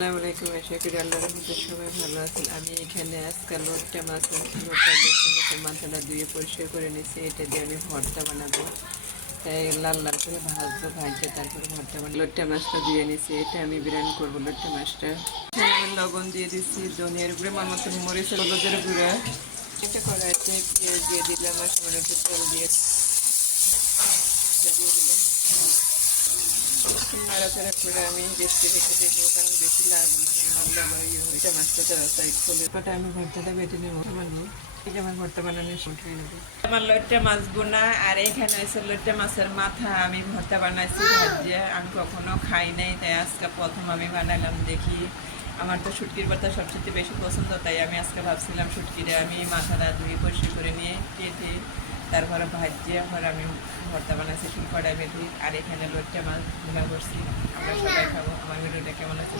আসসালামু আলাইকুম, আশা করি আল্লাহর রহমতে সবাই ভালো আছেন। আমি এখানে আজকে লোটটা মাছের মাথাটা ধুয়ে পরিষ্কার করে নিয়েছি। এটা দিয়ে আমি ভর্তা বানাবো, তাই লাল লাল করে ভাজবো, ভাজতে তারপরে ভর্তা বানাবো। লোটটা মাছটা দিয়ে নিয়েছি, এটা আমি বিরিয়ানি করবো। লোটটা মাছটা আমি লবণ দিয়ে দিচ্ছি, ধনিয়ার গুঁড়ো, আমার মতো মরিচ, হলুদের গুঁড়া। এটা করা আছে, পেঁয়াজ দিয়ে দিলাম আর সামান্য একটু তেল দিয়ে দিলাম। নাড়াচাড়া করে আমি রেস্টে রেখে দেবো, কারণ বেশি নড়লে আমার ওইটা মাছটা সাইড করলে কটা আমি ভর্তাটা বেটে নেবো বানাবো। ঠিক আমার ভর্তা বানানো শুরু হয়ে নেবো। আমার লইট্টা মাছ বোনা আর এইখানে হয়েছে লইট্টা মাছের মাথা আমি ভর্তা বানাইছি ভাজিয়ে। আমি কখনো খাই নাই, তাই আজকে প্রথম আমি বানালাম, দেখি। আমার তো শুটকির ভর্তা সবচেয়ে বেশি পছন্দ, তাই আমি আজকে ভাবছিলাম শুটকিরে আমি মাথাটা ধুয়ে পরিষ্কার করে নিয়ে কেটে তারপরে ভাজিয়ে পরে আমি ভর্তা বানাইছি কড়াই বেঁধে। আর এখানে লোটটা মাছ ভুনা করছি, আমরা সবাই খাবো। আমার ভিডিওটা কেমন আছে